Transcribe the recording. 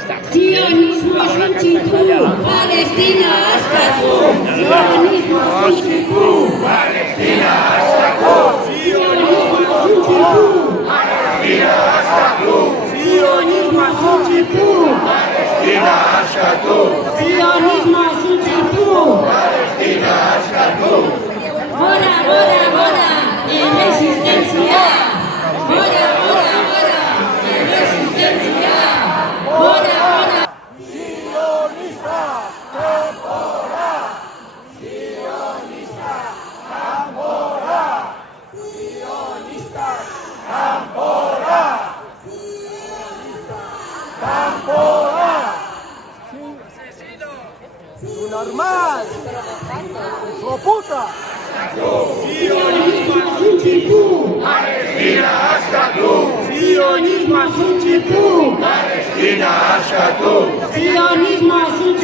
está. Zionismo suntsitu, Palestina askatu. Zionismo suntsitu, Palestina askatu. Zionismo suntsitu, Palestina askatu. Zionismo suntsitu, Palestina askatu. Zionismo suntsitu. Palestina askatu. Gora, gora, gora, erresistentzia. Gora, gora, gora, erresistentzia. Gora, gora. Sionista, kanpora. Sionista, kanpora. Sionista, kanpora. Kanpora. Normal. Hijo puta. Zionismo suntsitu, Palestina askatu. Zionismo suntsitu, Palestina askatu. Zionismo suntsitu.